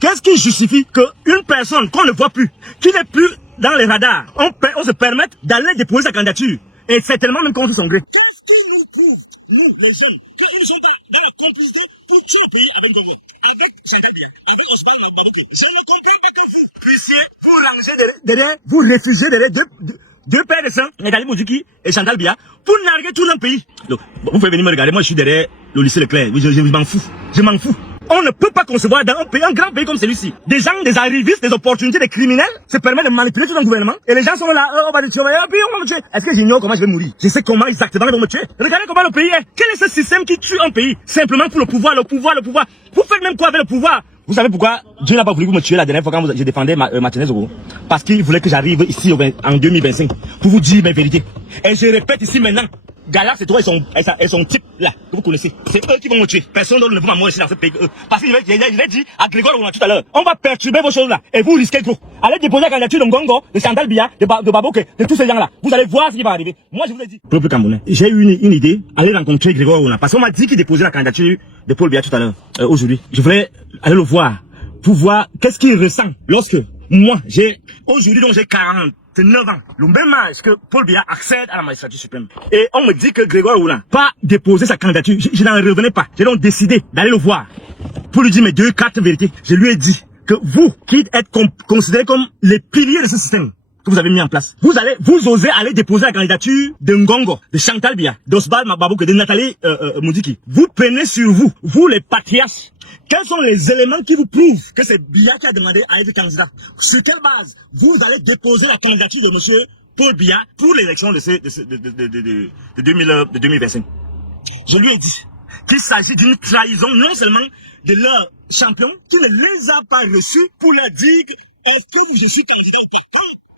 Qu'est-ce qui justifie qu'une personne qu'on ne voit plus, qui n'est plus dans les radars, on se permette d'aller déposer sa candidature, et certainement même contre son gré? Qu'est-ce qui nous prouve, nous, les jeunes, que nous ne sommes pas dans la complicité pour tout le pays avec Congo? Avec je ne comprends pas que vous puissiez vous ranger derrière, vous réfugier derrière deux pères de sang, Nathalie Moudjiki et Chantal Biya, pour narguer tout le pays. Donc, vous pouvez venir me regarder, moi je suis derrière le lycée Leclerc, je m'en fous, je m'en fous. On ne peut pas concevoir dans un grand pays comme celui-ci, des gens, des arrivistes, des opportunités, des criminels, se permettent de manipuler tout un gouvernement, et les gens sont là, on va te tuer, puis on va me tuer. Est-ce que j'ignore comment je vais mourir? Je sais comment exactement ils vont me tuer. Regardez comment le pays est. Quel est ce système qui tue un pays? Simplement pour le pouvoir, le pouvoir, le pouvoir. Vous faites même quoi avec le pouvoir? Vous savez pourquoi Dieu n'a pas voulu que vous me tuiez la dernière fois quand je défendais Martinez Zogo? Parce qu'il voulait que j'arrive ici en 2025 pour vous dire mes vérités. Et je répète ici maintenant, Gala, c'est toi et son type là, que vous connaissez. C'est eux qui vont me tuer. Personne d'autre ne peut m'avoir ici dans ce pays que eux. Parce qu'il a dit à Grégoire tout à l'heure, on va perturber vos choses là. Et vous risquez trop. Allez déposer la candidature de Ngongo, de Chantal Biya, de Baboke, de tous ces gens là. Vous allez voir ce qui va arriver. Moi je vous l'ai dit. Peuple camerounais, j'ai eu une idée, aller rencontrer Grégoire Ouna. Parce qu'on m'a dit qu'il déposait la candidature de Paul Biya tout à l'heure, aujourd'hui. Je voulais aller le voir, pour voir qu'est-ce qu'il ressent lorsque moi, aujourd'hui donc j'ai 49 ans, le même âge que Paul Biya accède à la magistrature suprême. Et on me dit que Grégoire Ouna pas déposé sa candidature. Je n'en revenais pas. J'ai donc décidé d'aller le voir pour lui dire mes deux cartes vérités. Je lui ai dit que vous, qui êtes considérés comme les piliers de ce système que vous avez mis en place, vous osez aller déposer la candidature de Ngongo, de Chantal Biya, d'Osbal Mababouke, de Nathalie Moudjiki. Vous prenez sur vous les patriarches. Quels sont les éléments qui vous prouvent que c'est Biya qui a demandé à être candidat? Sur quelle base vous allez déposer la candidature de monsieur Paul Biya pour l'élection de 2025? Je lui ai dit qu'il s'agit d'une trahison non seulement de leur champion, qui ne les a pas reçus pour leur dire est-ce que je suis candidat?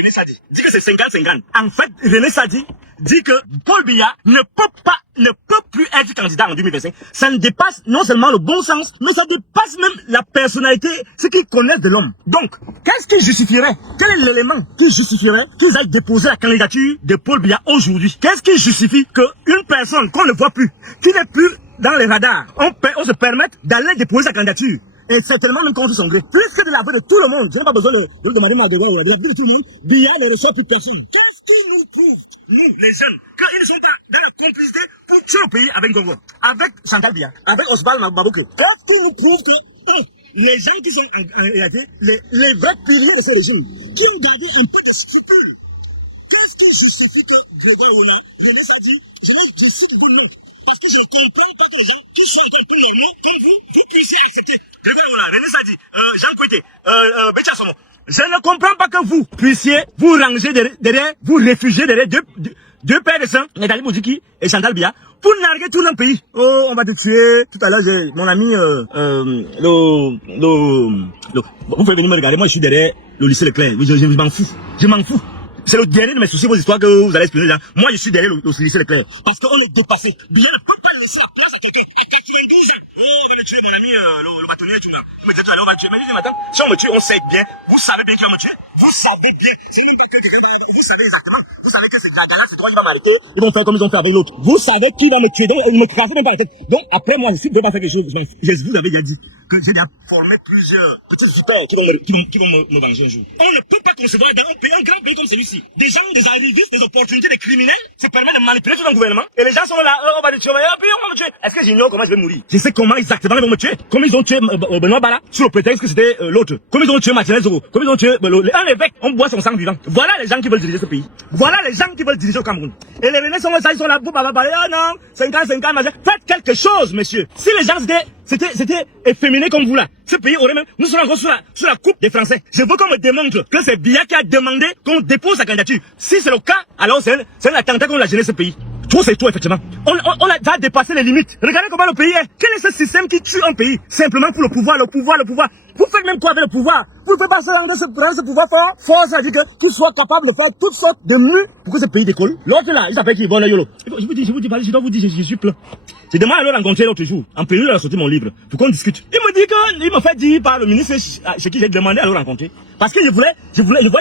René Sadi dit que c'est 50-50. En fait, René Sadi dit que Paul Biya ne peut plus être candidat en 2025. Ça ne dépasse non seulement le bon sens, mais ça dépasse même la personnalité, ce qu'ils connaissent de l'homme. Donc, qu'est-ce qui justifierait? Quel est l'élément qui justifierait qu'ils aillent déposer la candidature de Paul Biya aujourd'hui? Qu'est-ce qui justifie qu'une personne qu'on ne voit plus, qui n'est plus dans les radars, on se permette d'aller déposer sa candidature? Et certainement même contre son gré. Puisque de l'aveu de tout le monde, je n'ai pas besoin de le demander à Grégoire, de l'aveu de tout le monde, Biya ne reçoit plus personne. Qu'est-ce qui nous prouve, nous, les jeunes, qu'ils ne sont pas dans la complicité pour tuer le pays avec Ngongo, avec Chantal Biya, avec Osbal Mababouke? Qu'est-ce qui nous prouve que les gens qui sont les vrais piliers de ce régime, qui ont gardé un peu de scrupule, qu'est-ce qui justifie que Grégoire Ouna, René Sadi, je mets ici beaucoup de noms? Parce que je ne comprends pas que les gens qui sont un peu normaux comme vous puissiez accepter. Grégoire Ouna, René Sadi, Jean Kouete, Bétia Somo. Je ne comprends pas que vous puissiez vous ranger derrière, vous réfugier derrière deux pères de sang, Nathalie Moudjiki et Chantal Biya, pour narguer tout le pays. Oh, on va te tuer. Tout à l'heure, j'ai mon ami, vous pouvez venir me regarder, moi je suis derrière le lycée Leclerc. Je m'en fous. Je m'en fous. C'est le dernier de mes soucis, vos histoires que vous allez expliquer là. Moi, je suis derrière le lycée Leclerc. Parce qu'on est dépassé. Biya ne peut pas laisser la place à quelqu'un. À 92. Oh, on va me tuer, mon ami, le bâtonnier, tu l'as. Il me dit, on va tuer. Mais il dit, attends, si on me tue, on sait bien. Vous savez bien qui va me tuer. Vous savez bien. C'est même pas que quelqu'un va. Vous savez exactement. Vous savez que c'est Gagala, c'est toi qui va m'arrêter. Ils vont faire comme ils ont fait avec l'autre. Vous savez qui va me tuer. Donc, ils me crassent même pas la tête. Donc, après, moi, je ne vais pas faire quelque chose. Je vous avais déjà dit que j'ai déjà formé plusieurs petits super qui vont me venger un jour. On ne peut pas concevoir dans un grand pays comme celui-ci, des gens, des arrivistes, des opportunités, des criminels, se permettent de manipuler tout un gouvernement. Et les gens sont là, on va te tuer, puis on va me tuer. Est-ce que j'ignore comment je vais mourir? Je sais comment exactement ils vont me tuer. Comme ils ont tué Benoît Bala, sous le prétexte que c'était l'autre. Comme ils ont tué Martinez Zogo. Comme ils ont tué un évêque, on boit son sang vivant. Voilà les gens qui veulent diriger ce pays. Voilà les gens qui veulent diriger au Cameroun. Et les René sont là, ils sont là, vous parler, oh non, 50, machin. Faites quelque chose, monsieur. Si les gens c'était efféminé comme vous là, ce pays aurait même, nous sommes encore sous la coupe des Français. Je veux qu'on me démontre que c'est Biya qui a demandé qu'on dépose sa candidature. Si c'est le cas, alors c'est un attentat contre la jeunesse de ce pays. Tout c'est tout, effectivement. On a dépassé les limites. Regardez comment le pays est. Quel est ce système qui tue un pays? Simplement pour le pouvoir. Vous faites même quoi avec le pouvoir? Vous ne pouvez pas ce pouvoir fort. Force à dire qu'il soit capable de faire toutes sortes de mues pour que ce pays décolle. L'autre là, il s'appelle qui? Bon, là, Yolo. Je dois vous dire, je suis plein. Je demande à le rencontrer l'autre jour. En prélude, il a sorti mon livre. Pour qu'on discute. Il me dit il me fait dire par le ministre chez qui j'ai demandé à le rencontrer. Parce que je voulais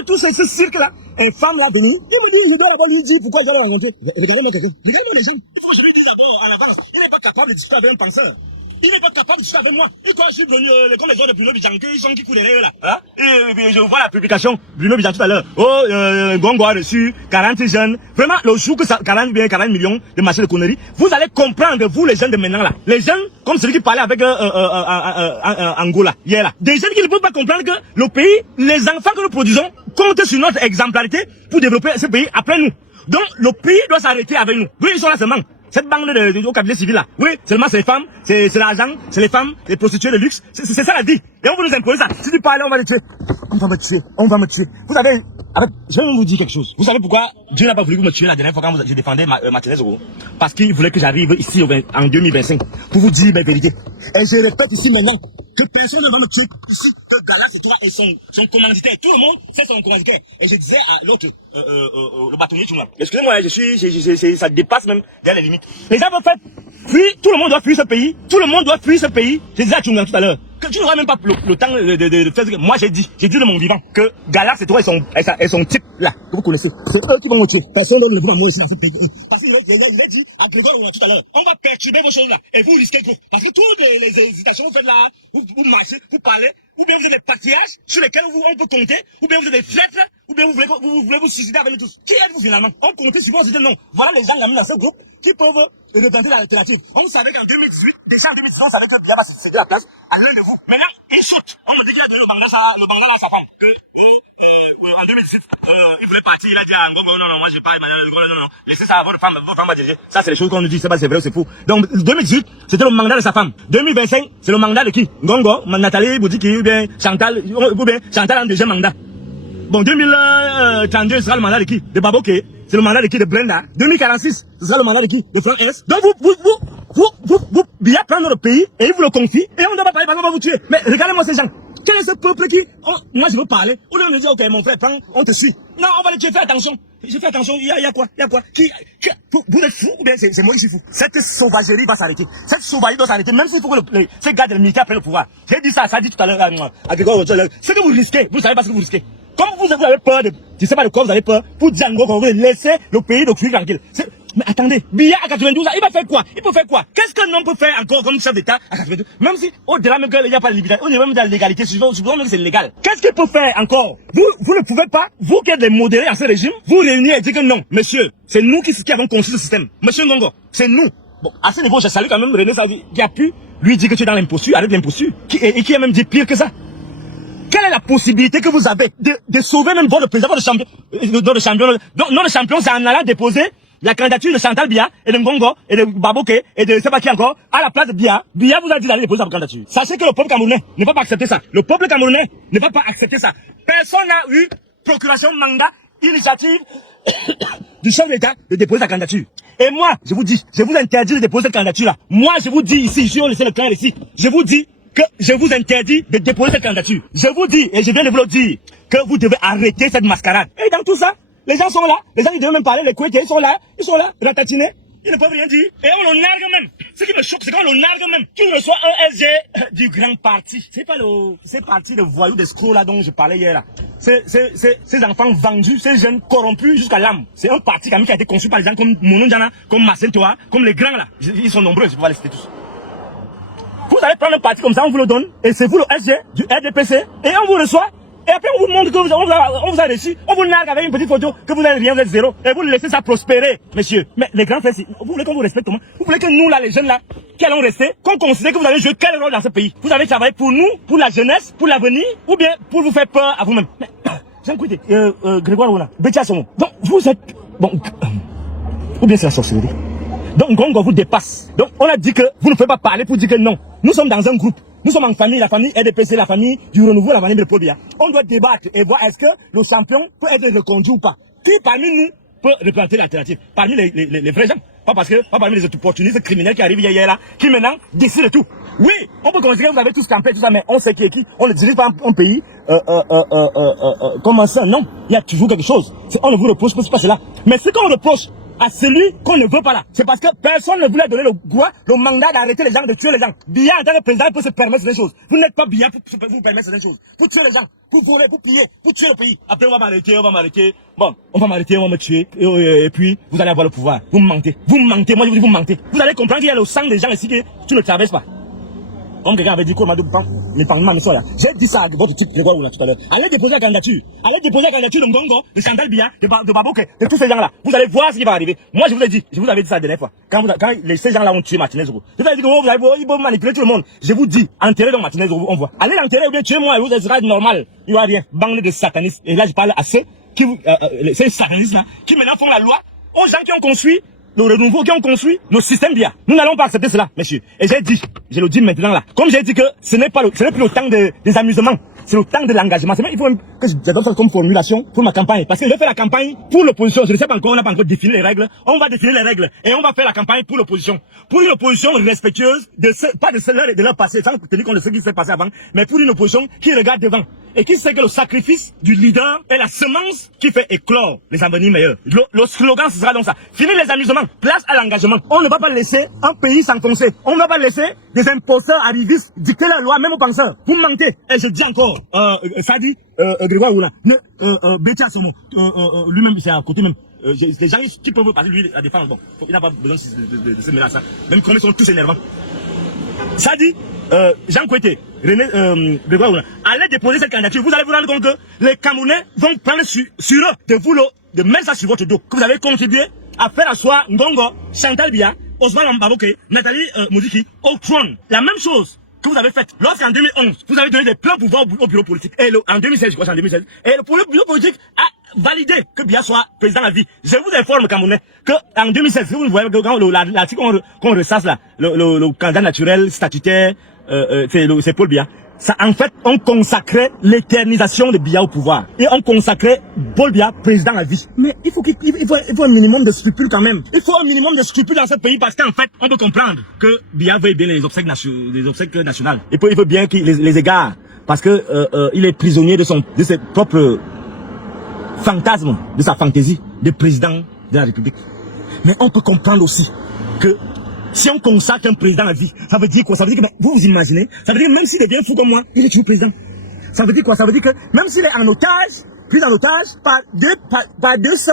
tout ce cirque-là. Un femme là venu. Il me dit, il doit lui dire pourquoi je l'ai rencontré. Regardez-moi quelqu'un. Regardez-moi les gens. Il faut que je lui dise d'abord à la base. Il n'est pas capable de discuter avec un penseur. Il n'est pas capable de suivre avec moi. Il doit suivre comme les gens de Bruno Bijanké, ils sont qui courent derrière là. Hein? Et je vois la publication, Bruno Bijanké tout à l'heure. Oh, Gongo a reçu 40 jeunes. Vraiment, le jour que ça, 40 millions de machines de conneries, vous allez comprendre, vous les jeunes de maintenant là. Les jeunes, comme celui qui parlait avec Angola, hier là. Des jeunes qui ne peuvent pas comprendre que le pays, les enfants que nous produisons, comptent sur notre exemplarité pour développer ce pays après nous. Donc, le pays doit s'arrêter avec nous. Oui, ils sont là seulement. Cette bande de cabinet civil là, oui, seulement c'est les femmes, c'est l'argent, c'est les femmes, les prostituées de luxe, c'est ça la vie. Et on veut nous imposer ça. Si tu parles, on va te tuer. On va me tuer, on va me tuer. Vous savez, je vais vous dire quelque chose. Vous savez pourquoi Dieu n'a pas voulu que vous me tuiez la dernière fois quand je défendais ma Thérèse Oro? Parce qu'il voulait que j'arrive ici en 2025 pour vous dire la vérité. Et je répète ici maintenant que personne ne va me tuer ici, que Galas et toi et son commanditaire, tout le monde c'est son commanditaire. Et je disais à l'autre, le bâtonnier du monde, excusez-moi, ça dépasse même vers les limites. Les gens veulent faire fuir, tout le monde doit fuir ce pays, tout le monde doit fuir ce pays. Je disais à Tchunga tout à l'heure, que tu n'auras même pas le temps de faire ce que moi j'ai dit de mon vivant, que Galas et toi et son type là, que vous connaissez, c'est eux qui vont me tuer. Personne d'autre ne va mourir ici dans ce pays. Parce qu'il a dit à Grégoire tout à l'heure, on va perturber vos choses là, et vous risquez gros. Parce que toutes les hésitations que vous faites là, vous marchez, vous parlez, ou bien vous avez des patriarches sur lesquels on peut compter, ou bien vous avez des traîtres, ou bien vous voulez vous suicider avec nous tous. Qui êtes-vous finalement? On comptait sur vous, on se dit non. Voilà les gens qui dans ce groupe qui peuvent retenter l'alternative. On savait qu'en 2018, déjà en 2018, on savait que Biya va céder la place à l'un de vous. Maintenant, il saute. On m'a dit qu'il a donné le bandana à sa femme. Que, en 2018, il voulait partir, il a dit à Ngogo, non, moi je parle, non, laissez ça, votre femme va diriger. Ça, c'est les choses qu'on nous dit, c'est pas c'est vrai ou c'est faux. Donc, 2018, c'était le mandat de sa femme. 2025, c'est le mandat de qui? Ngongo, Nathalie Boudiki, ou bien Chantal en deuxième mandat. Bon, 2032, ce sera le mandat de qui? De Baboke. C'est le mandat de qui? De Brenda. 2046, ce sera le mandat de qui? De Franck S. Donc vous bien prendre le pays et il vous le confie et on ne doit pas parler parce qu'on va vous tuer. Mais regardez-moi ces gens. Quel est ce peuple qui, moi je veux parler. Au lieu de me dire, ok mon frère, prends, on te suit. Non, on va le tuer, fais attention. Je fais attention, il y a quoi? Vous êtes fou ou bien c'est moi qui suis fou? Cette sauvagerie va s'arrêter. Cette sauvagerie doit s'arrêter, même s'il faut que ces gars de militaires prennent le pouvoir. J'ai dit ça dit tout à l'heure à Grégoire. Ce que vous risquez, vous savez pas ce que vous risquez. Comme vous avez peur je sais pas de quoi vous avez peur, pour Django qu'on veut laisser le pays de cuire tranquille. Mais attendez, Biya à 92 ans, il va faire quoi? Il peut faire quoi? Qu'est-ce qu'un homme peut faire encore comme chef d'État à 92? Même si, au-delà même qu'il n'y a pas de liberté, on est même dans la légalité, supposons même que c'est légal. Qu'est-ce qu'il peut faire encore? Vous ne pouvez pas, vous qui êtes des modérés à ce régime, vous réunir et dire que non, monsieur, c'est nous qui avons construit ce système. Monsieur Ngongo, c'est nous. Bon, à ce niveau, je salue quand même René Savi, qui a pu lui dire que tu es dans l'imposture, arrête l'imposture, et qui a même dit pire que ça. Quelle est la possibilité que vous avez de sauver même votre président, votre champion, notre champion, c'est en allant déposer la candidature de Chantal Biya et de Ngongo et de Baboke et de je sais pas qui encore à la place de Biya. Biya vous a dit d'aller déposer sa candidature. Sachez que le peuple camerounais ne va pas accepter ça. Le peuple camerounais ne va pas accepter ça. Personne n'a eu procuration, mandat, initiative du chef de l'État de déposer sa candidature. Et moi, je vous dis, je vous interdis de déposer cette candidature-là. Moi, je vous dis ici, on laisse le clair ici, je vous dis que je vous interdis de déposer cette candidature. Je vous dis, et je viens de vous le dire, que vous devez arrêter cette mascarade. Et dans tout ça, les gens sont là, les gens qui devaient même parler, les Kouétiens, ils sont là, ratatinés, ils ne peuvent rien dire. Et on le nargue même. Ce qui me choque, c'est qu'on le nargue même. Qu'il reçoit un SG du grand parti. C'est pas ces partis de voyous, d'escrocs là dont je parlais hier là. Ces enfants vendus, ces jeunes corrompus jusqu'à l'âme. C'est un parti qui a été conçu par des gens comme Mononjana, comme Massentoa, comme les grands là. Ils sont nombreux, je peux pas les citer tous. Vous allez prendre un parti comme ça, on vous le donne, et c'est vous le SG du RDPC, et on vous reçoit, et après on vous montre que on vous a reçu, on vous nargue avec une petite photo, que vous n'avez rien, vous êtes zéro, et vous laissez ça prospérer, messieurs. Mais les grands frères, vous voulez qu'on vous respecte comment? Vous voulez que nous là, les jeunes là, qui allons rester, qu'on considère que vous avez joué quel rôle dans ce pays? Vous avez travaillé pour nous, pour la jeunesse, pour l'avenir, ou bien pour vous faire peur à vous-même? Mais, j'ai écouté, Grégoire Rona, Bétia Somo. Donc, vous êtes, bon, ou bien c'est la sorcellerie. Donc, Ngongo vous dépasse. Donc, on a dit que vous ne pouvez pas parler pour dire que non. Nous sommes dans un groupe. Nous sommes en famille, la famille RDPC, la famille du renouveau, la famille de Paul Biya. On doit débattre et voir est-ce que le champion peut être reconduit ou pas. Qui parmi nous peut représenter l'alternative? Parmi les vrais gens. Pas parmi les opportunistes criminels qui arrivent hier là, qui maintenant décident de tout. Oui, on peut considérer que vous avez tous campé, tout ça, mais on sait qui est qui. On ne dirige pas un pays, comment ça? Non. Il y a toujours quelque chose. On ne vous reproche pas cela. Mais ce qu'on reproche à celui qu'on ne veut pas là, c'est parce que personne ne voulait donner le mandat d'arrêter les gens, de tuer les gens. Biya en tant que président peut se permettre ces choses. Vous n'êtes pas Biya pour vous permettre ces choses. Pour tuer les gens, pour voler, pour piller, pour tuer le pays. Après on va m'arrêter. Bon, on va m'arrêter, on va me tuer. Et puis vous allez avoir le pouvoir. Vous me mentez. Moi je vous dis vous me mentez. Vous allez comprendre qu'il y a le sang des gens ici que tu ne traverses pas. Comme quelqu'un avait dit, j'ai dit ça à votre truc tout à l'heure. Allez déposer la candidature. Allez déposer la candidature de Ngongo, de Chantal Biya, de Babouke, de tous ces gens-là. Vous allez voir ce qui va arriver. Moi, je vous l'ai dit. Je vous avais dit ça la dernière fois. Quand ces gens-là ont tué Martinez Zogo. Je vous avais dit que vous allez manipuler tout le monde. Je vous dis, enterrez donc Martinez Zogo, on voit. Allez l'enterrer ou bien tuez-moi et vous êtes normal. Il n'y aura rien. Bande de satanistes. Et là, je parle à ceux qui, ces satanistes-là, qui maintenant font la loi aux gens qui ont construit le renouveau, qui ont construit nos systèmes BIA. Nous n'allons pas accepter cela, messieurs. Et j'ai dit, je le dis maintenant là, comme j'ai dit que ce n'est plus le temps des amusements, c'est le temps de l'engagement. Il faut même que je donne ça comme formulation pour ma campagne. Parce que je vais faire la campagne pour l'opposition. Je ne sais pas encore, on n'a pas encore défini les règles. On va définir les règles et on va faire la campagne pour l'opposition. Pour une opposition respectueuse, pas de leur passé, sans tenir compte de ce qui s'est passé avant, mais pour une opposition qui regarde devant. Et qui sait que le sacrifice du leader est la semence qui fait éclore les avenirs meilleurs. Le slogan, ce sera donc ça. Fini les amusements, place à l'engagement. On ne va pas laisser un pays s'enfoncer. On ne va pas laisser des imposteurs arrivistes dicter la loi, même aux penseurs. Vous mentez. Et je dis encore, ça dit, Grégoire Oula, Béthia Somo, lui-même, c'est à côté même. Les gens qui peuvent passer lui à défendre, bon, il n'a pas besoin de se mêler à ça. Même quand ils sont tous énervants. Ça dit, Jean Kouete, René, Grégoire Oula, allez déposer cette candidature. Vous allez vous rendre compte que les Camerounais vont prendre sur eux de mettre ça sur votre dos. Que vous avez contribué à faire asseoir Ngongo, Chantal Biya, Osman Mbabouke, Nathalie Moudiki au trône. La même chose que vous avez faite lorsqu'en 2011, vous avez donné des pleins pouvoirs au bureau politique. Et en 2016, je crois que c'est en 2016, et le bureau politique a validé que Biya soit président à vie. Je vous informe, Camerounais, qu'en 2016, si vous voyez l'article qu'on ressasse là, le candidat naturel, statutaire, c'est Paul Biya. Ça, en fait, on consacrait l'éternisation de Biya au pouvoir. Et on consacrait Paul Biya président à vie. Mais il faut un minimum de scrupules quand même. Il faut un minimum de scrupules dans ce pays parce qu'en fait, on peut comprendre que Biya veuille bien les obsèques nationales. Il veut bien qu'il les égare. Parce que, il est prisonnier de ses propres fantasmes, de sa fantaisie de président de la République. Mais on peut comprendre aussi que si on consacre un président à vie, ça veut dire quoi? Ça veut dire que, vous imaginez, ça veut dire que même s'il devient fou comme moi, il est toujours président. Ça veut dire quoi? Ça veut dire que même s'il est en otage, pris en otage par 200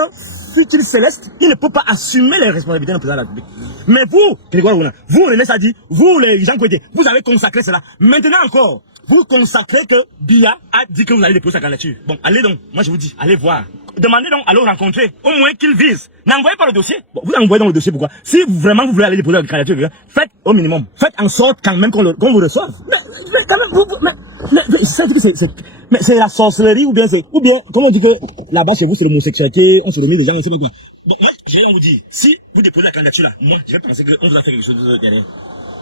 futurs célestes, il ne peut pas assumer les responsabilités d'un président de la République. Mais vous, René Sadi, vous, les gens qui vous avez consacré cela. Maintenant encore, vous consacrez que Biya a dit que vous allez déposer sa candidature. Bon, allez donc, moi je vous dis, allez voir. Demandez donc à le rencontrer, au moins qu'il vise. N'envoyez pas le dossier. Bon, vous envoyez donc le dossier, pourquoi? Si vraiment vous voulez aller déposer la candidature, faites au minimum. Faites en sorte quand même qu'on vous reçoive. Mais quand même, mais c'est la sorcellerie ou bien comment on dit que là-bas chez vous c'est l'homosexualité, on se remet des gens, on sait pas quoi. Bon, moi, je vais vous dire, si vous déposez la candidature là, moi, je vais penser qu'on vous a fait quelque chose derrière.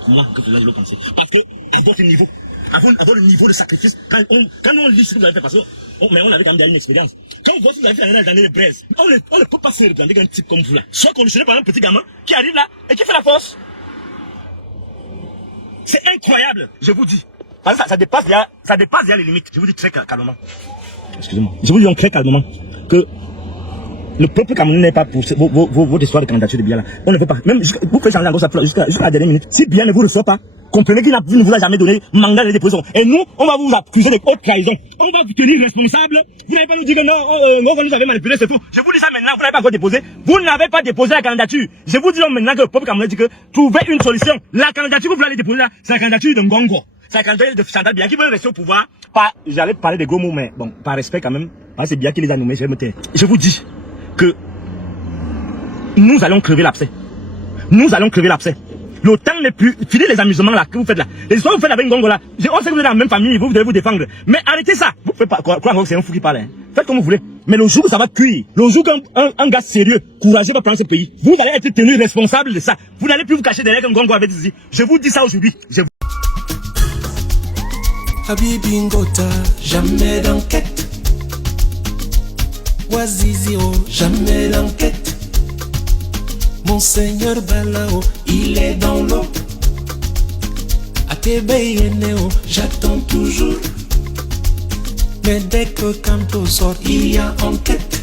Moi, que vous allez le penser. Parce que, à votre niveau, à votre niveau de sacrifice, quand on lit ce que vous avez fait, parce que, on avait quand même une expérience. Quand vous voyez ce que vous avez fait dans les années de braise, on ne peut pas se reprendre qu'un type comme vous là. Soit conditionné par un petit gamin qui arrive là et qui fait la force. C'est incroyable, je vous dis. Parce que ça dépasse déjà les limites. Je vous dis très calmement. Excusez-moi. Je vous dis donc très calmement que le peuple camerounais n'est pas pour votre histoire de candidature de Biya là. On ne veut pas. Même vous pouvez changer encore ça jusqu'à la dernière minute. Si Biya ne vous reçoit pas, comprenez qu'il ne vous a jamais donné mandat de dépôt. Et nous, on va vous accuser de haute trahison. On va vous tenir responsable. Vous n'avez pas nous dire que non, on nous avait manipulé, c'est tout. Je vous dis ça maintenant, vous n'avez pas encore déposé. Vous n'avez pas déposé la candidature. Je vous dis donc maintenant que le peuple camerounais dit que trouvez une solution. La candidature que vous allez déposer là, c'est la candidature de Ngongo. C'est la candidature de Chantal Biya qui veut rester au pouvoir. J'allais parler des gros mots, mais bon, par respect quand même. Parce que c'est Biya qui les a nommés, je vais me taire. Je vous dis que nous allons crever l'abcès. Nous allons crever l'abcès. Le temps n'est plus. Fini les amusements là que vous faites là. Les histoires que vous faites avec Ngongo là. On sait que vous êtes dans la même famille, vous devez vous défendre. Mais arrêtez ça. Vous ne pouvez pas croire que c'est un fou qui parle. Hein. Faites comme vous voulez. Mais le jour où ça va cuire, le jour qu'un gars sérieux, courageux va prendre ce pays, vous allez être tenu responsable de ça. Vous n'allez plus vous cacher derrière Ngongo avait dit. Je vous dis ça aujourd'hui. Habibi Ngota, jamais d'enquête. Wazizio, jamais d'enquête. Monseigneur Balao, il est dans l'eau. Atebe Yeneo, j'attends toujours. Mais dès que Kanto sort, il y a enquête.